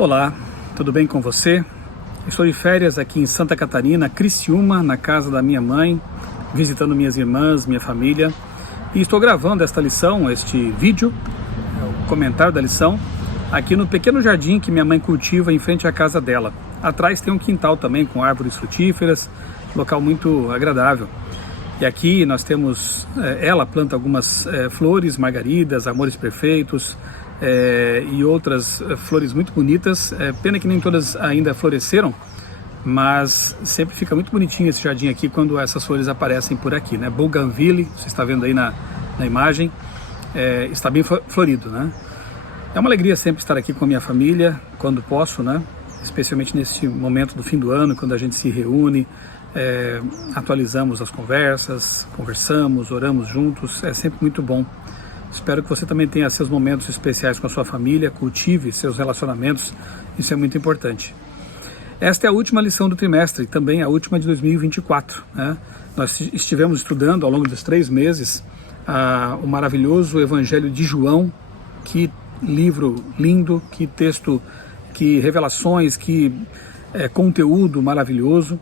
Olá, tudo bem com você? Estou de férias aqui em Santa Catarina, Criciúma, na casa da minha mãe, visitando minhas irmãs, minha família, e estou gravando esta lição, este vídeo, o comentário da lição, aqui no pequeno jardim que minha mãe cultiva em frente à casa dela. Atrás tem um quintal também com árvores frutíferas, local muito agradável. E aqui nós temos, ela planta algumas flores, margaridas, amores perfeitos, e outras flores muito bonitas. Pena que nem todas ainda floresceram, mas sempre fica muito bonitinho esse jardim aqui quando essas flores aparecem por aqui, né? Bougainville, você está vendo aí na imagem, está bem florido, né? É uma alegria sempre estar aqui com a minha família, quando posso, né? Especialmente nesse momento do fim do ano, quando a gente se reúne, atualizamos as conversas, conversamos, oramos juntos, é sempre muito bom. Espero que você também tenha seus momentos especiais com a sua família, cultive seus relacionamentos, isso é muito importante. Esta é a última lição do trimestre, também a última de 2024. Né? Nós estivemos estudando ao longo dos 3 meses o maravilhoso Evangelho de João. Que livro lindo, que texto, que revelações, que conteúdo maravilhoso.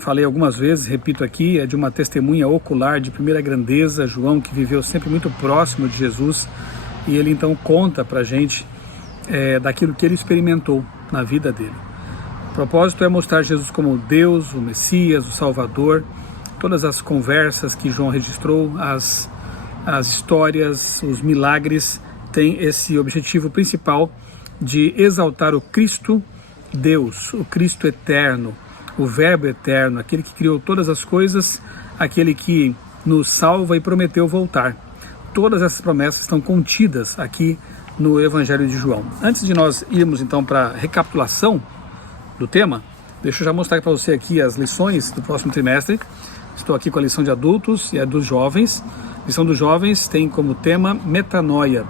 Falei algumas vezes, repito aqui, é de uma testemunha ocular de primeira grandeza, João, que viveu sempre muito próximo de Jesus, e ele então conta pra gente daquilo que ele experimentou na vida dele. O propósito é mostrar Jesus como Deus, o Messias, o Salvador. Todas as conversas que João registrou, as histórias, os milagres, têm esse objetivo principal de exaltar o Cristo Deus, o Cristo eterno, o Verbo eterno, aquele que criou todas as coisas, aquele que nos salva e prometeu voltar. Todas essas promessas estão contidas aqui no Evangelho de João. Antes de nós irmos então para a recapitulação do tema, deixa eu já mostrar para você aqui as lições do próximo trimestre. Estou aqui com a lição de adultos e a dos jovens. A lição dos jovens tem como tema metanoia.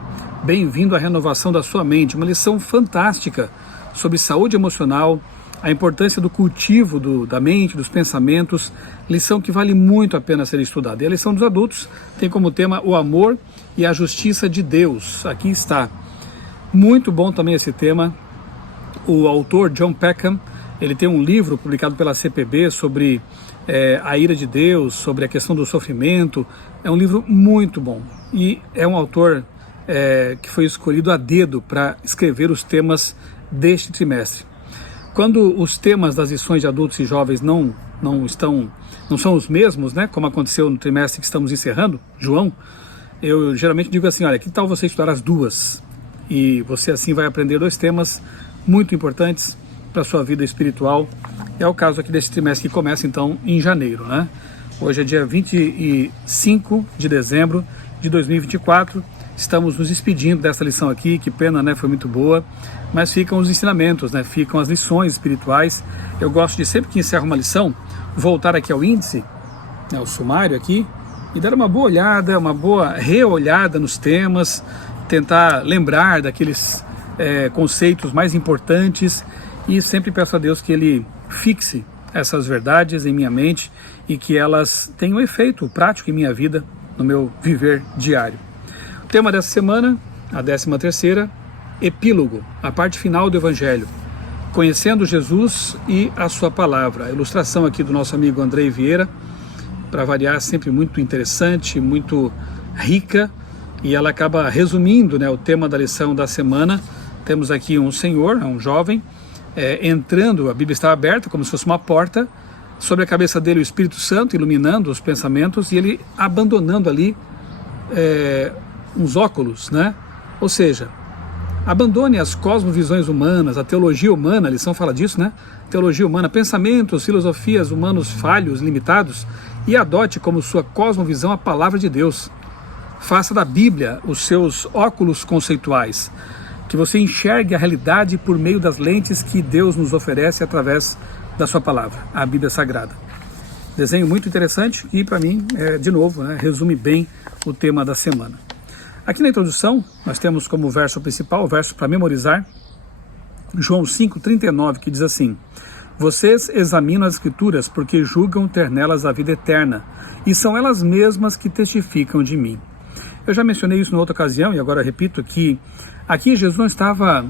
Bem-vindo à renovação da sua mente. Uma lição fantástica sobre saúde emocional, a importância do cultivo da mente, dos pensamentos, lição que vale muito a pena ser estudada. E a lição dos adultos tem como tema o amor e a justiça de Deus. Aqui está. Muito bom também esse tema. O autor John Peckham, ele tem um livro publicado pela CPB sobre a ira de Deus, sobre a questão do sofrimento. É um livro muito bom. E é um autor que foi escolhido a dedo para escrever os temas deste trimestre. Quando os temas das lições de adultos e jovens não são os mesmos, né, como aconteceu no trimestre que estamos encerrando, João, eu geralmente digo assim, olha, que tal você estudar as duas? E você assim vai aprender 2 temas muito importantes para a sua vida espiritual. É o caso aqui desse trimestre que começa então em janeiro, né? Hoje é dia 25 de dezembro de 2024. Estamos nos despedindo dessa lição aqui, que pena, né? Foi muito boa, mas ficam os ensinamentos, né? Ficam as lições espirituais. Eu gosto de, sempre que encerro uma lição, voltar aqui ao índice, né, o sumário aqui, e dar uma boa olhada, uma boa reolhada nos temas, tentar lembrar daqueles conceitos mais importantes, e sempre peço a Deus que Ele fixe essas verdades em minha mente e que elas tenham efeito prático em minha vida, no meu viver diário. O tema dessa semana, a 13ª, epílogo, a parte final do Evangelho, conhecendo Jesus e a sua palavra. A ilustração aqui do nosso amigo Andrei Vieira, para variar, sempre muito interessante, muito rica, e ela acaba resumindo, né, o tema da lição da semana. Temos aqui um senhor, um jovem, entrando, a Bíblia está aberta como se fosse uma porta, sobre a cabeça dele o Espírito Santo iluminando os pensamentos, e ele abandonando ali uns óculos, né? Ou seja, abandone as cosmovisões humanas, a teologia humana, a lição fala disso, né? Teologia humana, pensamentos, filosofias humanos falhos, limitados, e adote como sua cosmovisão a palavra de Deus. Faça da Bíblia os seus óculos conceituais, que você enxergue a realidade por meio das lentes que Deus nos oferece através da sua palavra, a Bíblia Sagrada. Desenho muito interessante e, para mim, de novo, né, resume bem o tema da semana. Aqui na introdução, nós temos como verso principal, o verso para memorizar, João 5,39, que diz assim: Vocês examinam as Escrituras porque julgam ter nelas a vida eterna, e são elas mesmas que testificam de mim. Eu já mencionei isso em outra ocasião e agora repito que aqui Jesus não estava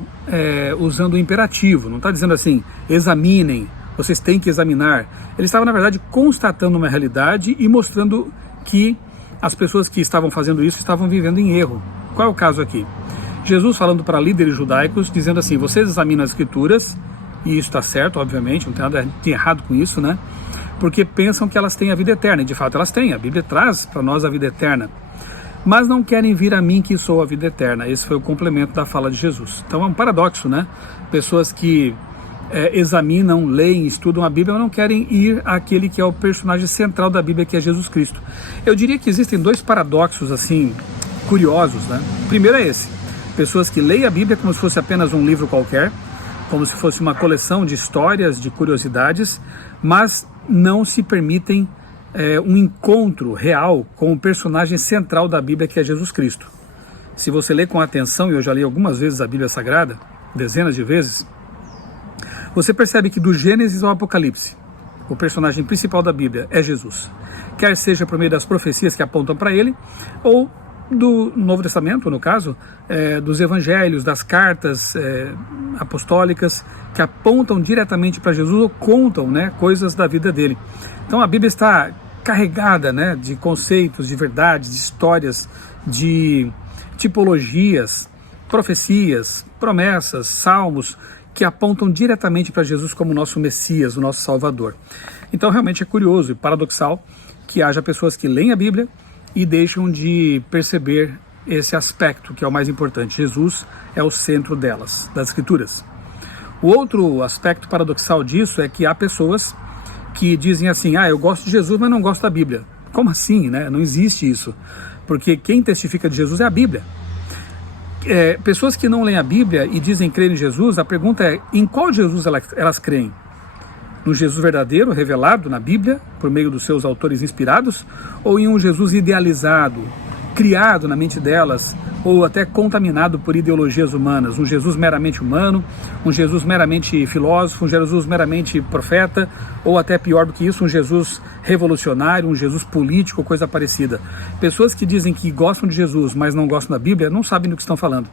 usando o imperativo, não está dizendo assim, examinem, vocês têm que examinar. Ele estava, na verdade, constatando uma realidade e mostrando que as pessoas que estavam fazendo isso estavam vivendo em erro. Qual é o caso aqui? Jesus falando para líderes judaicos, dizendo assim, vocês examinam as escrituras, e isso está certo, obviamente, não tem nada de errado com isso, né? Porque pensam que elas têm a vida eterna, e de fato elas têm, a Bíblia traz para nós a vida eterna. Mas não querem vir a mim que sou a vida eterna. Esse foi o complemento da fala de Jesus. Então é um paradoxo, né? Pessoas que examinam, leem, estudam a Bíblia, não querem ir àquele que é o personagem central da Bíblia, que é Jesus Cristo. Eu diria que existem dois paradoxos, assim, curiosos, né? O primeiro é esse. Pessoas que leem a Bíblia como se fosse apenas um livro qualquer, como se fosse uma coleção de histórias, de curiosidades, mas não se permitem um encontro real com o personagem central da Bíblia, que é Jesus Cristo. Se você lê com atenção, e eu já li algumas vezes a Bíblia Sagrada, dezenas de vezes, você percebe que do Gênesis ao Apocalipse, o personagem principal da Bíblia é Jesus. Quer seja por meio das profecias que apontam para ele, ou do Novo Testamento, no caso, dos evangelhos, das cartas apostólicas, que apontam diretamente para Jesus ou contam, né, coisas da vida dele. Então a Bíblia está carregada, né, de conceitos, de verdades, de histórias, de tipologias, profecias, promessas, salmos, que apontam diretamente para Jesus como nosso Messias, o nosso Salvador. Então realmente é curioso e paradoxal que haja pessoas que leem a Bíblia e deixam de perceber esse aspecto, que é o mais importante. Jesus é o centro delas, das Escrituras. O outro aspecto paradoxal disso é que há pessoas que dizem assim, eu gosto de Jesus, mas não gosto da Bíblia. Como assim, né? Não existe isso. Porque quem testifica de Jesus é a Bíblia. Pessoas que não leem a Bíblia e dizem crer em Jesus, a pergunta é, em qual Jesus elas creem? No Jesus verdadeiro, revelado na Bíblia, por meio dos seus autores inspirados, ou em um Jesus idealizado, criado na mente delas, ou até contaminado por ideologias humanas, um Jesus meramente humano, um Jesus meramente filósofo, um Jesus meramente profeta, ou até pior do que isso, um Jesus revolucionário, um Jesus político, coisa parecida. Pessoas que dizem que gostam de Jesus, mas não gostam da Bíblia, não sabem do que estão falando.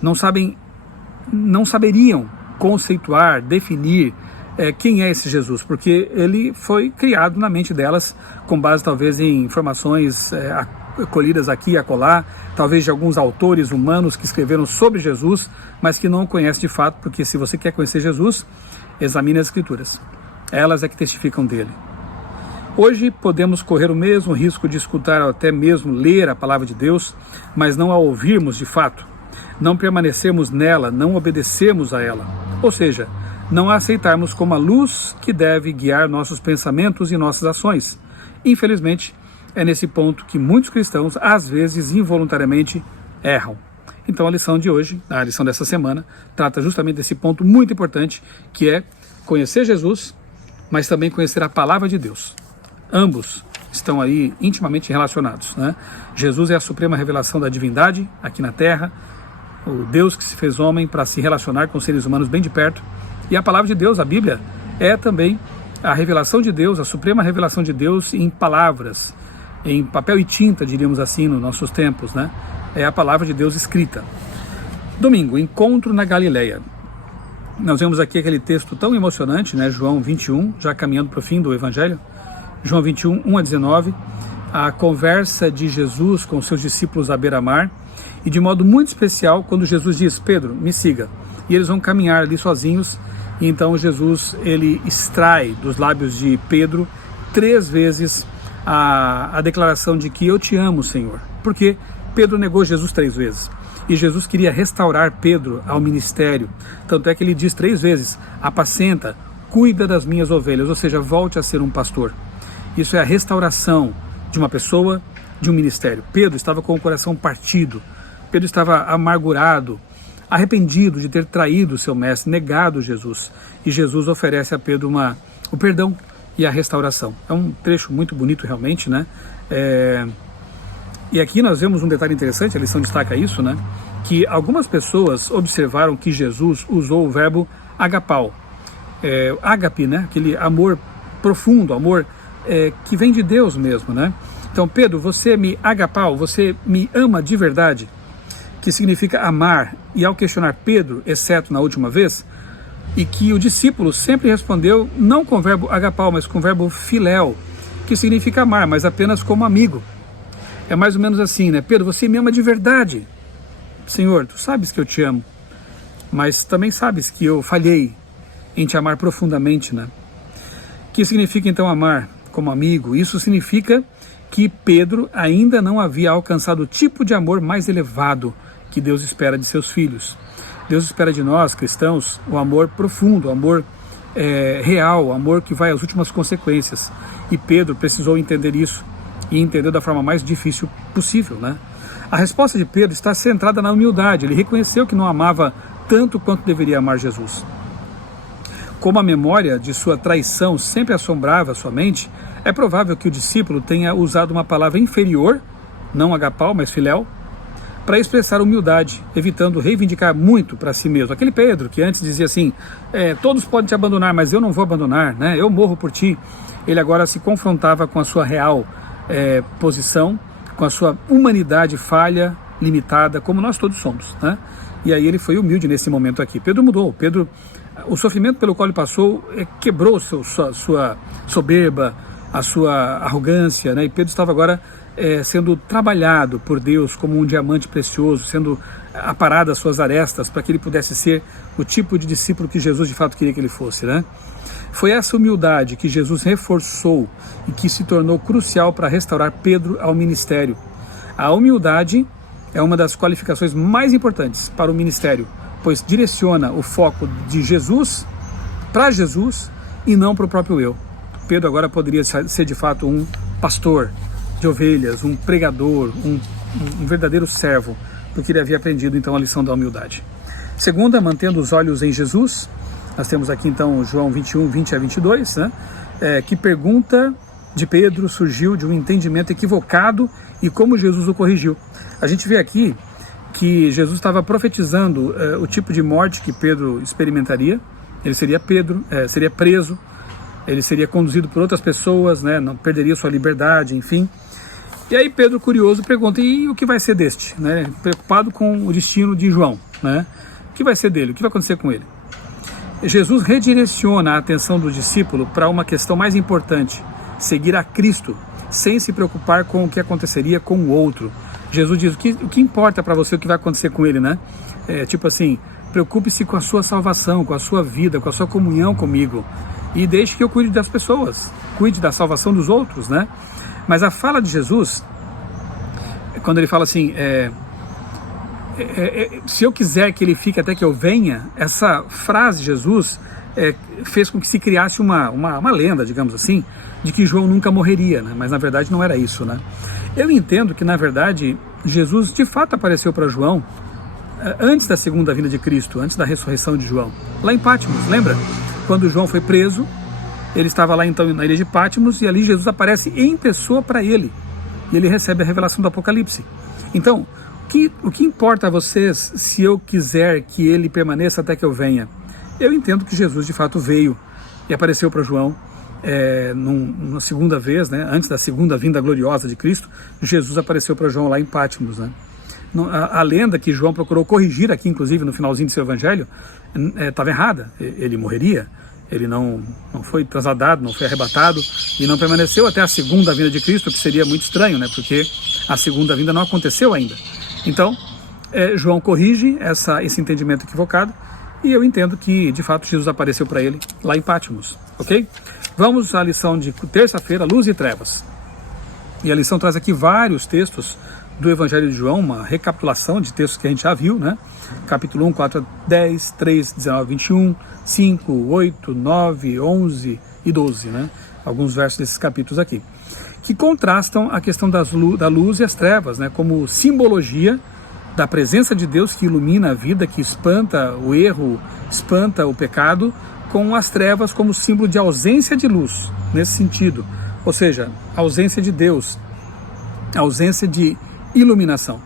Não saberiam conceituar, definir quem é esse Jesus, porque ele foi criado na mente delas com base talvez em informações colhidas aqui e acolá, talvez de alguns autores humanos que escreveram sobre Jesus, mas que não o conhecem de fato, porque se você quer conhecer Jesus, examine as Escrituras. Elas é que testificam dele. Hoje podemos correr o mesmo risco de escutar ou até mesmo ler a palavra de Deus, mas não a ouvirmos de fato, não permanecermos nela, não obedecermos a ela. Ou seja, não a aceitarmos como a luz que deve guiar nossos pensamentos e nossas ações. Infelizmente, é nesse ponto que muitos cristãos, às vezes involuntariamente, erram. Então a lição de hoje, a lição dessa semana, trata justamente desse ponto muito importante, que é conhecer Jesus, mas também conhecer a palavra de Deus. Ambos estão aí intimamente relacionados, né? Jesus é a suprema revelação da divindade aqui na Terra, o Deus que se fez homem para se relacionar com os seres humanos bem de perto. E a palavra de Deus, a Bíblia, é também a revelação de Deus, a suprema revelação de Deus em palavras, em papel e tinta, diríamos assim, nos nossos tempos, né? É a palavra de Deus escrita. Domingo, encontro na Galileia. Nós vemos aqui aquele texto tão emocionante, né? João 21, já caminhando para o fim do Evangelho. João 21, 1 a 19, a conversa de Jesus com seus discípulos à beira-mar, e de modo muito especial, quando Jesus diz, Pedro, me siga. E eles vão caminhar ali sozinhos, e então Jesus, ele extrai dos lábios de Pedro 3 vezes a declaração de que eu te amo, Senhor. Porque Pedro negou Jesus 3 vezes. E Jesus queria restaurar Pedro ao ministério. Tanto é que ele diz 3 vezes, apacenta, cuida das minhas ovelhas, ou seja, volte a ser um pastor. Isso é a restauração de uma pessoa, de um ministério. Pedro estava com o coração partido. Pedro estava amargurado, arrependido de ter traído o seu mestre, negado Jesus. E Jesus oferece a Pedro o perdão e a restauração. É um trecho muito bonito realmente, né? E aqui nós vemos um detalhe interessante, a lição destaca isso, né? Que algumas pessoas observaram que Jesus usou o verbo agapau. Ágape, né? Aquele amor profundo, amor que vem de Deus mesmo, né? Então, Pedro, você me agapau, você me ama de verdade, que significa amar, e ao questionar Pedro, exceto na última vez, e que o discípulo sempre respondeu não com o verbo agapau, mas com o verbo filéu, que significa amar, mas apenas como amigo. É mais ou menos assim, né? Pedro, você me ama de verdade. Senhor, tu sabes que eu te amo, mas também sabes que eu falhei em te amar profundamente, né? O que significa então amar como amigo? Isso significa que Pedro ainda não havia alcançado o tipo de amor mais elevado que Deus espera de seus filhos. Deus espera de nós, cristãos, o amor profundo, o amor real, o amor que vai às últimas consequências. E Pedro precisou entender isso, e entendeu da forma mais difícil possível, né? A resposta de Pedro está centrada na humildade. Ele reconheceu que não amava tanto quanto deveria amar Jesus. Como a memória de sua traição sempre assombrava sua mente, é provável que o discípulo tenha usado uma palavra inferior, não agapau, mas filéu, para expressar humildade, evitando reivindicar muito para si mesmo. Aquele Pedro que antes dizia assim, todos podem te abandonar, mas eu não vou abandonar, né? Eu morro por ti. Ele agora se confrontava com a sua real posição, com a sua humanidade falha, limitada, como nós todos somos, né? E aí ele foi humilde nesse momento aqui. Pedro mudou. Pedro, o sofrimento pelo qual ele passou quebrou sua soberba, a sua arrogância, né? E Pedro estava agora sendo trabalhado por Deus como um diamante precioso, sendo aparado as suas arestas para que ele pudesse ser o tipo de discípulo que Jesus de fato queria que ele fosse, né? Foi essa humildade que Jesus reforçou e que se tornou crucial para restaurar Pedro ao ministério. A humildade é uma das qualificações mais importantes para o ministério, pois direciona o foco de Jesus para Jesus e não para o próprio eu. Pedro agora poderia ser de fato um pastor de ovelhas, um pregador, um verdadeiro servo, porque ele havia aprendido então a lição da humildade. Segunda, mantendo os olhos em Jesus. Nós temos aqui então João 21, 20 a 22, né? Que pergunta de Pedro surgiu de um entendimento equivocado e como Jesus o corrigiu. A gente vê aqui que Jesus estava profetizando o tipo de morte que Pedro experimentaria. Ele seria seria preso, ele seria conduzido por outras pessoas, né? Não perderia sua liberdade, enfim. E aí Pedro, curioso, pergunta, e o que vai ser deste? Né? Preocupado com o destino de João, né? O que vai ser dele? O que vai acontecer com ele? Jesus redireciona a atenção do discípulo para uma questão mais importante, seguir a Cristo, sem se preocupar com o que aconteceria com o outro. Jesus diz, o que importa para você o que vai acontecer com ele, né? Tipo assim, preocupe-se com a sua salvação, com a sua vida, com a sua comunhão comigo, e deixe que eu cuide das pessoas, cuide da salvação dos outros, né? Mas a fala de Jesus, quando ele fala assim, se eu quiser que ele fique até que eu venha, essa frase de Jesus fez com que se criasse uma lenda, digamos assim, de que João nunca morreria, né? Mas na verdade não era isso, né? Eu entendo que na verdade Jesus de fato apareceu para João antes da segunda vinda de Cristo, antes da ressurreição de João, lá em Patmos, lembra? Quando João foi preso, ele estava lá então na ilha de Patmos e ali Jesus aparece em pessoa para ele e ele recebe a revelação do Apocalipse. Então, o que importa a vocês se eu quiser que ele permaneça até que eu venha? Eu entendo que Jesus de fato veio e apareceu para João numa segunda vez, né? Antes da segunda vinda gloriosa de Cristo, Jesus apareceu para João lá em Patmos, né? A lenda que João procurou corrigir aqui, inclusive no finalzinho do seu evangelho, estava errada. Ele morreria, ele não foi trasladado, não foi arrebatado e não permaneceu até a segunda vinda de Cristo, que seria muito estranho, né? Porque a segunda vinda não aconteceu ainda. Então, João corrige esse entendimento equivocado e eu entendo que, de fato, Jesus apareceu para ele lá em Patmos, ok? Vamos à lição de terça-feira, Luz e Trevas. E a lição traz aqui vários textos do Evangelho de João, uma recapitulação de textos que a gente já viu, né? Capítulo 1, 4 a 10, 3, 19 a 21, 5, 8, 9, 11 e 12, né? Alguns versos desses capítulos aqui, que contrastam a questão da luz e as trevas, né? Como simbologia da presença de Deus que ilumina a vida, que espanta o erro, espanta o pecado, com as trevas como símbolo de ausência de luz, nesse sentido. Ou seja, ausência de Deus, ausência de iluminação.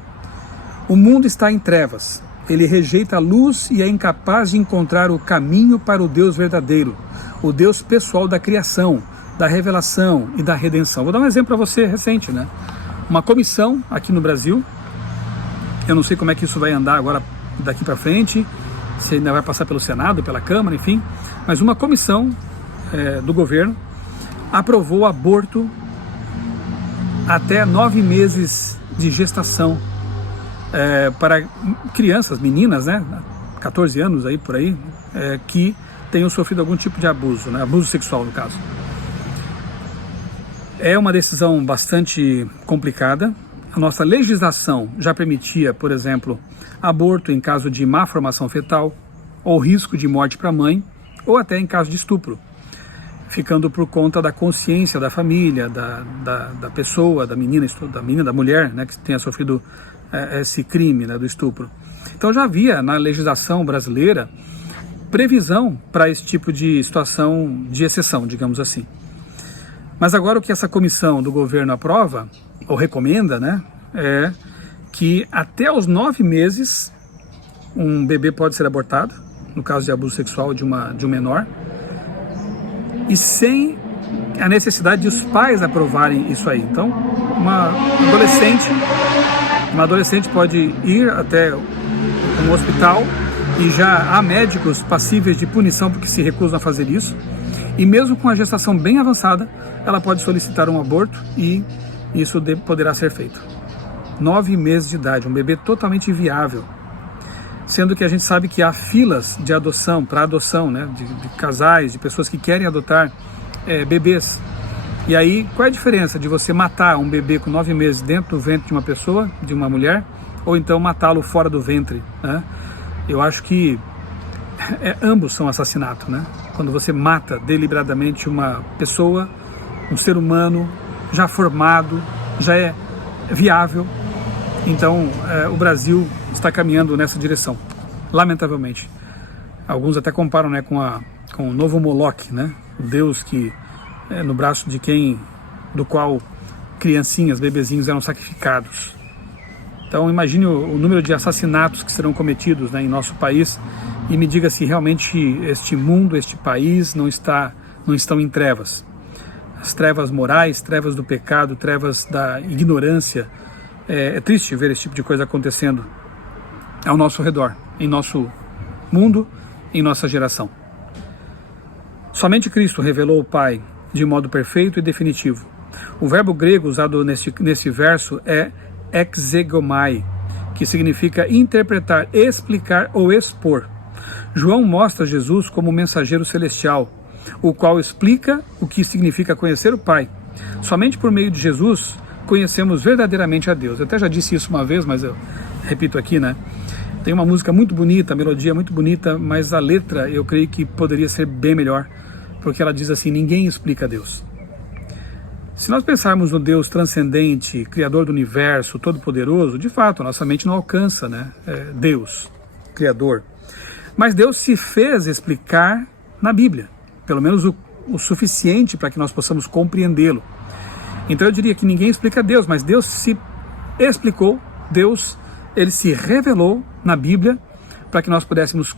O mundo está em trevas, ele rejeita a luz e é incapaz de encontrar o caminho para o Deus verdadeiro, o Deus pessoal da criação, da revelação e da redenção. Vou dar um exemplo para você recente, né? Uma comissão aqui no Brasil, eu não sei como é que isso vai andar agora daqui para frente, se ainda vai passar pelo Senado, pela Câmara, enfim, mas uma comissão do governo aprovou o aborto até 9 meses de gestação para crianças, meninas, né, 14 anos aí por aí, que tenham sofrido algum tipo de abuso, né, abuso sexual no caso. É uma decisão bastante complicada. A nossa legislação já permitia, por exemplo, aborto em caso de má formação fetal, ou risco de morte para a mãe, ou até em caso de estupro, ficando por conta da consciência da família, da pessoa, da menina, da mulher, né, que tenha sofrido esse crime, né, do estupro. Então já havia na legislação brasileira previsão para esse tipo de situação de exceção, digamos assim. Mas agora o que essa comissão do governo aprova, ou recomenda, né, é que até os 9 meses um bebê pode ser abortado, no caso de abuso sexual de um menor, e sem a necessidade de os pais aprovarem isso aí. Então, uma adolescente pode ir até um hospital e já há médicos passíveis de punição porque se recusam a fazer isso, e mesmo com a gestação bem avançada, ela pode solicitar um aborto e isso poderá ser feito. 9 meses de idade, um bebê totalmente viável. Sendo que a gente sabe que há filas de adoção, para adoção, né, de casais, de pessoas que querem adotar bebês. E aí, qual é a diferença de você matar um bebê com 9 meses dentro do ventre de uma pessoa, de uma mulher, ou então matá-lo fora do ventre, né? Eu acho que ambos são assassinato, né? Quando você mata deliberadamente uma pessoa, um ser humano já formado, já é viável. Então o Brasil está caminhando nessa direção, lamentavelmente. Alguns até comparam, né, com o novo Moloque, né? O Deus que no braço do qual criancinhas, bebezinhos eram sacrificados. Então imagine o número de assassinatos que serão cometidos, né, em nosso país, e me diga se realmente este mundo, este país não estão em trevas. As trevas morais, trevas do pecado, trevas da ignorância. É triste ver esse tipo de coisa acontecendo ao nosso redor, em nosso mundo, em nossa geração. Somente Cristo revelou o Pai de modo perfeito e definitivo. O verbo grego usado nesse verso é exegomai, que significa interpretar, explicar ou expor. João mostra Jesus como mensageiro celestial, o qual explica o que significa conhecer o Pai. Somente por meio de Jesus conhecemos verdadeiramente a Deus. Eu até já disse isso uma vez, mas eu repito aqui, né? Tem uma música muito bonita, a melodia muito bonita, mas a letra eu creio que poderia ser bem melhor, porque ela diz assim: ninguém explica Deus. Se nós pensarmos no Deus transcendente, Criador do universo, todo-poderoso, de fato, a nossa mente não alcança, né? Deus, Criador. Mas Deus se fez explicar na Bíblia, pelo menos o suficiente para que nós possamos compreendê-lo. Então eu diria que ninguém explica Deus, mas Deus se explicou, ele se revelou na Bíblia para que nós pudéssemos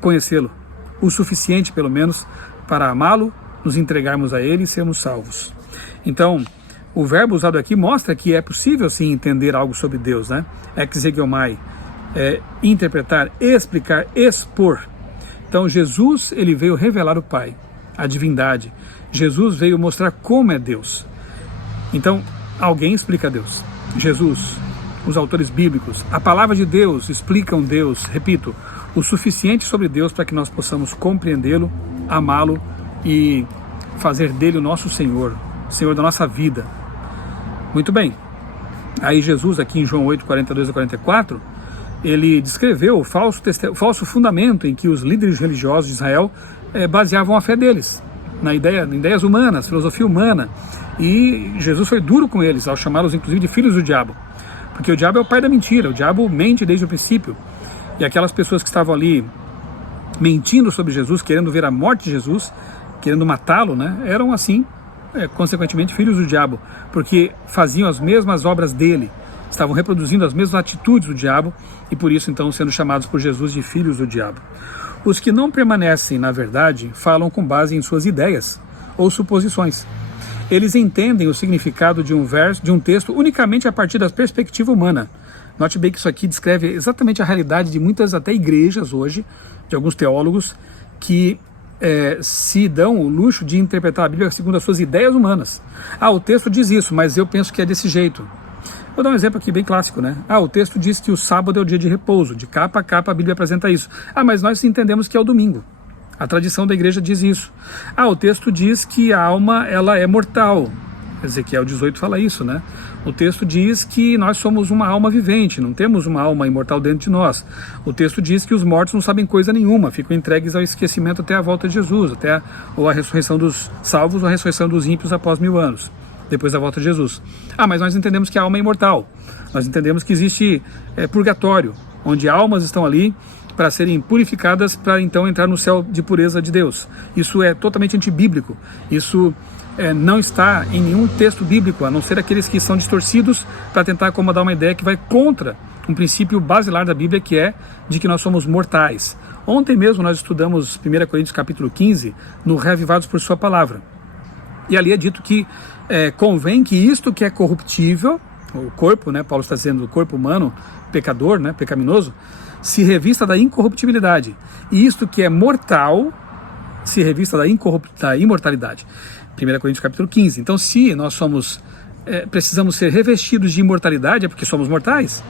conhecê-lo, o suficiente pelo menos para amá-lo, nos entregarmos a ele e sermos salvos. Então, o verbo usado aqui mostra que é possível sim entender algo sobre Deus, né? Exegomai, interpretar, explicar, expor. Então Jesus, ele veio revelar o Pai, a divindade. Jesus veio mostrar como é Deus. Então, alguém explica Deus. Jesus, os autores bíblicos, a palavra de Deus explicam Deus, repito, o suficiente sobre Deus para que nós possamos compreendê-lo, amá-lo e fazer dele o nosso Senhor, Senhor da nossa vida. Muito bem. Aí Jesus, aqui em João 8, 42 a 44, ele descreveu o falso fundamento em que os líderes religiosos de Israel baseavam a fé deles, em ideias humanas, filosofia humana. E Jesus foi duro com eles, ao chamá-los inclusive de filhos do diabo, porque o diabo é o pai da mentira, o diabo mente desde o princípio. E aquelas pessoas que estavam ali mentindo sobre Jesus, querendo ver a morte de Jesus, querendo matá-lo, né, eram assim, consequentemente, filhos do diabo, porque faziam as mesmas obras dele, estavam reproduzindo as mesmas atitudes do diabo, e por isso então sendo chamados por Jesus de filhos do diabo. Os que não permanecem na verdade falam com base em suas ideias, ou suposições. Eles entendem o significado de um verso, de um texto, unicamente a partir da perspectiva humana. Note bem que isso aqui descreve exatamente a realidade de muitas até igrejas hoje, de alguns teólogos, que se dão o luxo de interpretar a Bíblia segundo as suas ideias humanas. O texto diz isso, mas eu penso que é desse jeito. Vou dar um exemplo aqui bem clássico, né? O texto diz que o sábado é o dia de repouso. De capa a capa a Bíblia apresenta isso. Mas nós entendemos que é o domingo. A tradição da igreja diz isso. O texto diz que a alma, ela é mortal. Ezequiel 18 fala isso, né? O texto diz que nós somos uma alma vivente, não temos uma alma imortal dentro de nós. O texto diz que os mortos não sabem coisa nenhuma, ficam entregues ao esquecimento até a volta de Jesus, ou a ressurreição dos salvos, ou a ressurreição dos ímpios após 1000 anos, depois da volta de Jesus. Mas nós entendemos que a alma é imortal. Nós entendemos que existe purgatório, onde almas estão ali para serem purificadas, para então entrar no céu de pureza de Deus. Isso é totalmente antibíblico. Isso não está em nenhum texto bíblico, a não ser aqueles que são distorcidos para tentar acomodar uma ideia que vai contra um princípio basilar da Bíblia, que é de que nós somos mortais. Ontem mesmo nós estudamos 1 Coríntios capítulo 15, no Reavivados por Sua Palavra. E ali é dito que convém que isto que é corruptível, o corpo, né, Paulo está dizendo, o corpo humano, pecador, né, pecaminoso, se revista da incorruptibilidade. E isto que é mortal, se revista da imortalidade. 1 Coríntios capítulo 15. Então, se nós precisamos ser revestidos de imortalidade, é porque somos mortais.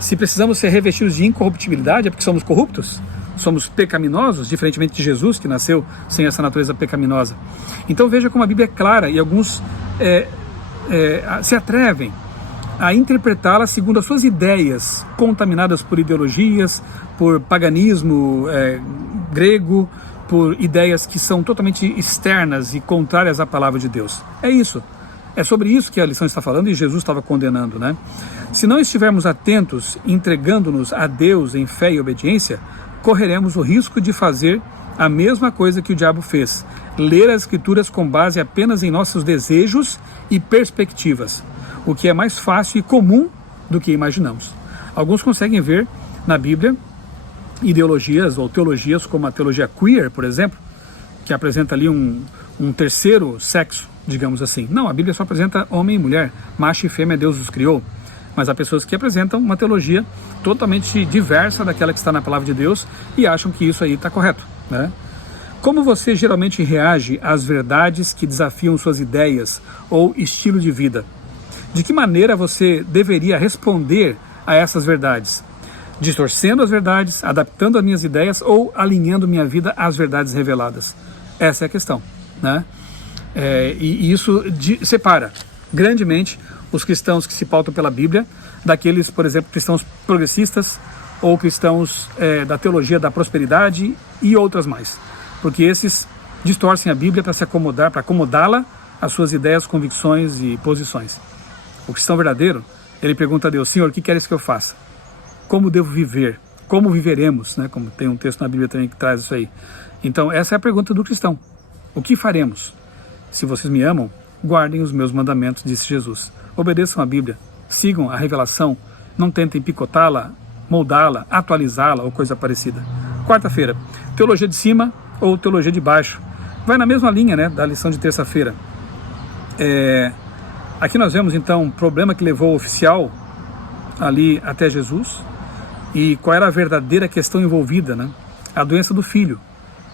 Se precisamos ser revestidos de incorruptibilidade, é porque somos corruptos. Somos pecaminosos, diferentemente de Jesus, que nasceu sem essa natureza pecaminosa. Então veja como a Bíblia é clara, e alguns se atrevem a interpretá-la segundo as suas ideias, contaminadas por ideologias, por paganismo grego, por ideias que são totalmente externas e contrárias à palavra de Deus. É isso. É sobre isso que a lição está falando e Jesus estava condenando, né? Se não estivermos atentos, entregando-nos a Deus em fé e obediência, correremos o risco de fazer a mesma coisa que o diabo fez: ler as Escrituras com base apenas em nossos desejos e perspectivas, o que é mais fácil e comum do que imaginamos. Alguns conseguem ver na Bíblia ideologias ou teologias como a teologia queer, por exemplo, que apresenta ali um terceiro sexo, digamos assim. Não, a Bíblia só apresenta homem e mulher, macho e fêmea, Deus os criou. Mas há pessoas que apresentam uma teologia totalmente diversa daquela que está na palavra de Deus e acham que isso aí está correto, né? Como você geralmente reage às verdades que desafiam suas ideias ou estilo de vida? De que maneira você deveria responder a essas verdades? Distorcendo as verdades, adaptando as minhas ideias ou alinhando minha vida às verdades reveladas? Essa é a questão, né? E isso separa grandemente os cristãos que se pautam pela Bíblia daqueles, por exemplo, cristãos progressistas ou cristãos da teologia da prosperidade e outras mais. Porque esses distorcem a Bíblia para se acomodar, para acomodá-la às suas ideias, convicções e posições. O cristão verdadeiro, ele pergunta a Deus: Senhor, o que queres que eu faça? Como devo viver? Como viveremos? Né? Como tem um texto na Bíblia também que traz isso aí. Então, essa é a pergunta do cristão. O que faremos? Se vocês me amam, guardem os meus mandamentos, disse Jesus. Obedeçam a Bíblia, sigam a revelação, não tentem picotá-la, moldá-la, atualizá-la ou coisa parecida. Quarta-feira, teologia de cima ou teologia de baixo. Vai na mesma linha, né, da lição de terça-feira. Aqui nós vemos então um problema que levou o oficial ali até Jesus. E qual era a verdadeira questão envolvida, né? A doença do filho.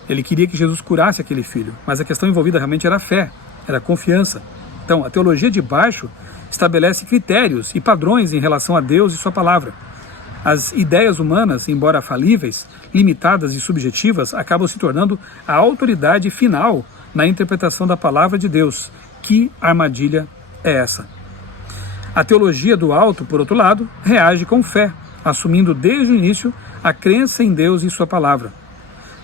Ele queria que Jesus curasse aquele filho, mas a questão envolvida realmente era a fé, era a confiança. Então, a teologia de baixo estabelece critérios e padrões em relação a Deus e sua palavra. As ideias humanas, embora falíveis, limitadas e subjetivas, acabam se tornando a autoridade final na interpretação da palavra de Deus. Que armadilha é essa? A teologia do alto, por outro lado, reage com fé, assumindo desde o início a crença em Deus e sua palavra.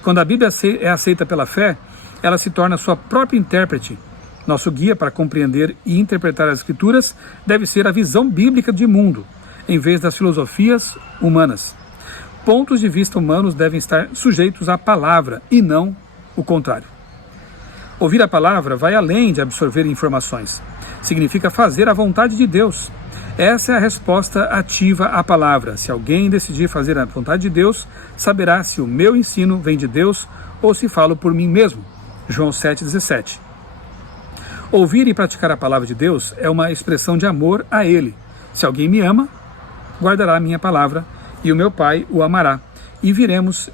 Quando a Bíblia é aceita pela fé, ela se torna sua própria intérprete. Nosso guia para compreender e interpretar as Escrituras deve ser a visão bíblica de mundo, em vez das filosofias humanas. Pontos de vista humanos devem estar sujeitos à palavra e não o contrário. Ouvir a palavra vai além de absorver informações. Significa fazer a vontade de Deus. Essa é a resposta ativa à palavra. Se alguém decidir fazer a vontade de Deus, saberá se o meu ensino vem de Deus ou se falo por mim mesmo. João 7,17. Ouvir e praticar a palavra de Deus é uma expressão de amor a Ele. Se alguém me ama, guardará a minha palavra, e o meu Pai o amará. E viremos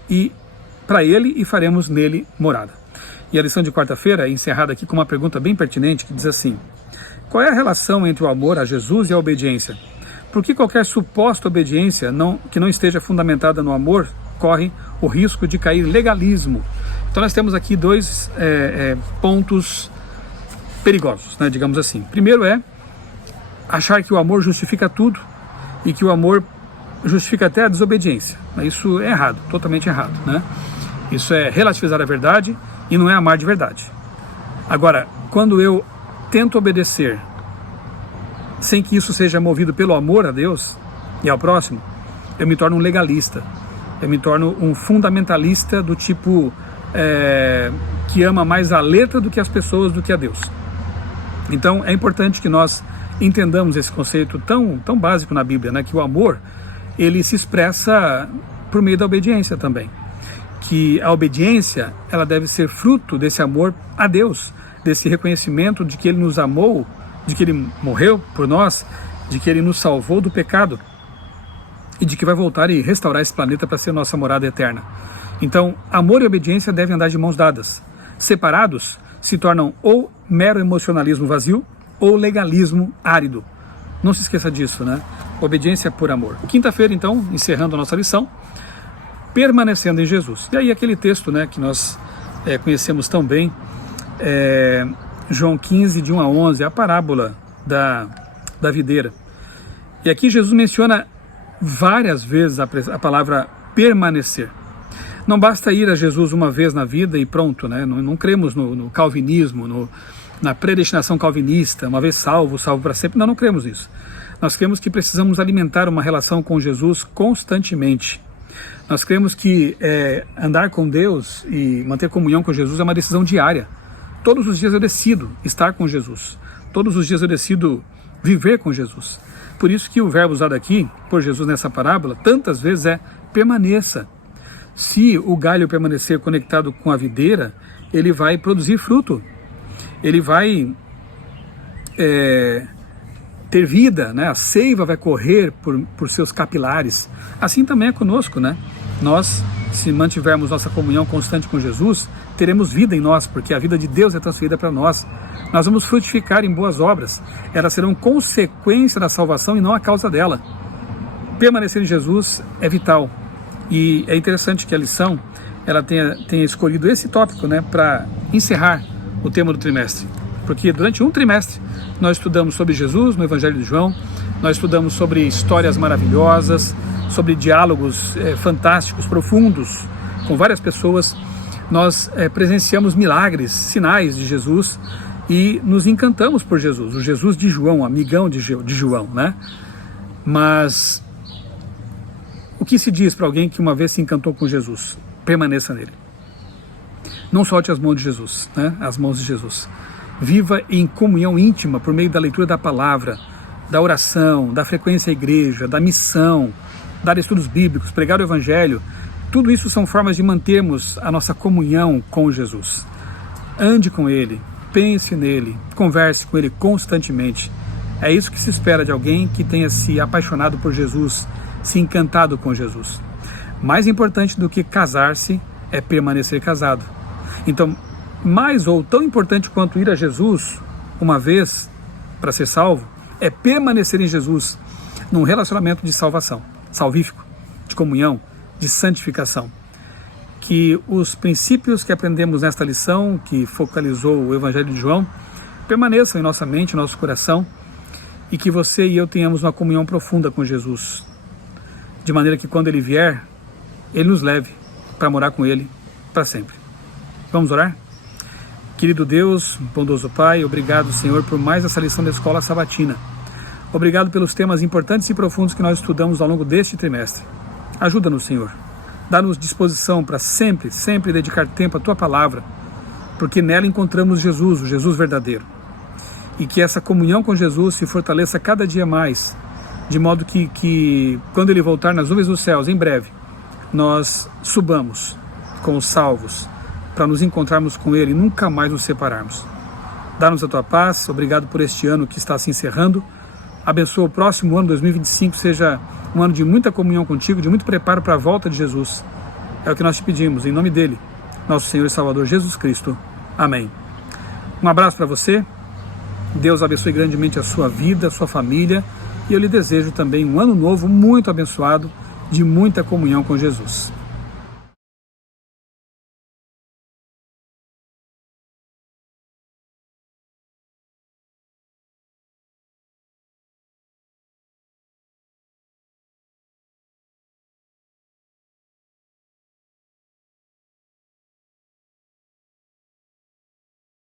para Ele e faremos nele morada. E a lição de quarta-feira é encerrada aqui com uma pergunta bem pertinente que diz assim: qual é a relação entre o amor a Jesus e a obediência? Por que qualquer suposta obediência que não esteja fundamentada no amor corre o risco de cair em legalismo? Então nós temos aqui dois pontos perigosos, né, digamos assim. Primeiro é achar que o amor justifica tudo e que o amor justifica até a desobediência. Isso é errado, totalmente errado, né? Isso é relativizar a verdade e não é amar de verdade. Agora, quando eu tento obedecer sem que isso seja movido pelo amor a Deus e ao próximo, eu me torno um legalista, eu me torno um fundamentalista do tipo que ama mais a letra do que as pessoas, do que a Deus. Então é importante que nós entendamos esse conceito tão básico na Bíblia, né? Que o amor, ele se expressa por meio da obediência também. Que a obediência, ela deve ser fruto desse amor a Deus, desse reconhecimento de que Ele nos amou, de que Ele morreu por nós, de que Ele nos salvou do pecado e de que vai voltar e restaurar esse planeta para ser nossa morada eterna. Então, amor e obediência devem andar de mãos dadas. Separados, se tornam ou mero emocionalismo vazio ou legalismo árido. Não se esqueça disso, né? Obediência por amor. Quinta-feira, então, encerrando a nossa lição, permanecendo em Jesus. E aí aquele texto, né, que nós conhecemos tão bem, João 15, de 1 a 11, a parábola da videira. E aqui Jesus menciona várias vezes a palavra permanecer. Não basta ir a Jesus uma vez na vida e pronto, né? Não cremos no calvinismo, na predestinação calvinista, uma vez salvo para sempre. Não cremos nisso. Nós cremos que precisamos alimentar uma relação com Jesus constantemente. Nós cremos que andar com Deus e manter comunhão com Jesus é uma decisão diária. Todos os dias eu decido estar com Jesus. Todos os dias eu decido viver com Jesus. Por isso que o verbo usado aqui, por Jesus nessa parábola, tantas vezes é permaneça. Se o galho permanecer conectado com a videira, ele vai produzir fruto. Ele vai ter vida, né? A seiva vai correr por seus capilares. Assim também é conosco, né? Nós, se mantivermos nossa comunhão constante com Jesus, teremos vida em nós, porque a vida de Deus é transferida para nós. Nós vamos frutificar em boas obras. Elas serão consequência da salvação e não a causa dela. Permanecer em Jesus é vital. E é interessante que a lição ela tenha escolhido esse tópico, né, para encerrar o tema do trimestre. Porque durante um trimestre nós estudamos sobre Jesus no Evangelho de João, nós estudamos sobre histórias maravilhosas, sobre diálogos fantásticos, profundos, com várias pessoas. Nós presenciamos milagres, sinais de Jesus e nos encantamos por Jesus, o Jesus de João, amigão de João, né? Mas o que se diz para alguém que uma vez se encantou com Jesus? Permaneça nele. Não solte as mãos de Jesus, né? As mãos de Jesus. Viva em comunhão íntima por meio da leitura da palavra, da oração, da frequência à igreja, da missão, dar estudos bíblicos, pregar o evangelho. Tudo isso são formas de mantermos a nossa comunhão com Jesus. Ande com Ele, pense nele, converse com Ele constantemente. É isso que se espera de alguém que tenha se apaixonado por Jesus, se encantado com Jesus. Mais importante do que casar-se é permanecer casado. Então, mais ou tão importante quanto ir a Jesus uma vez para ser salvo, é permanecer em Jesus num relacionamento de salvação, salvífico, de comunhão, de santificação. Que os princípios que aprendemos nesta lição, que focalizou o Evangelho de João, permaneçam em nossa mente, em nosso coração, e que você e eu tenhamos uma comunhão profunda com Jesus, de maneira que quando Ele vier, Ele nos leve para morar com Ele para sempre. Vamos orar? Querido Deus, bondoso Pai, obrigado, Senhor, por mais essa lição da Escola Sabatina. Obrigado pelos temas importantes e profundos que nós estudamos ao longo deste trimestre. Ajuda-nos, Senhor. Dá-nos disposição para sempre dedicar tempo à Tua Palavra, porque nela encontramos Jesus, o Jesus verdadeiro. E que essa comunhão com Jesus se fortaleça cada dia mais, de modo que quando Ele voltar nas nuvens dos céus, em breve, nós subamos com os salvos, para nos encontrarmos com Ele e nunca mais nos separarmos. Dá-nos a tua paz, obrigado por este ano que está se encerrando. Abençoa o próximo ano, 2025, seja um ano de muita comunhão contigo, de muito preparo para a volta de Jesus. É o que nós te pedimos, em nome dele, nosso Senhor e Salvador Jesus Cristo. Amém. Um abraço para você, Deus abençoe grandemente a sua vida, a sua família, e eu lhe desejo também um ano novo muito abençoado, de muita comunhão com Jesus.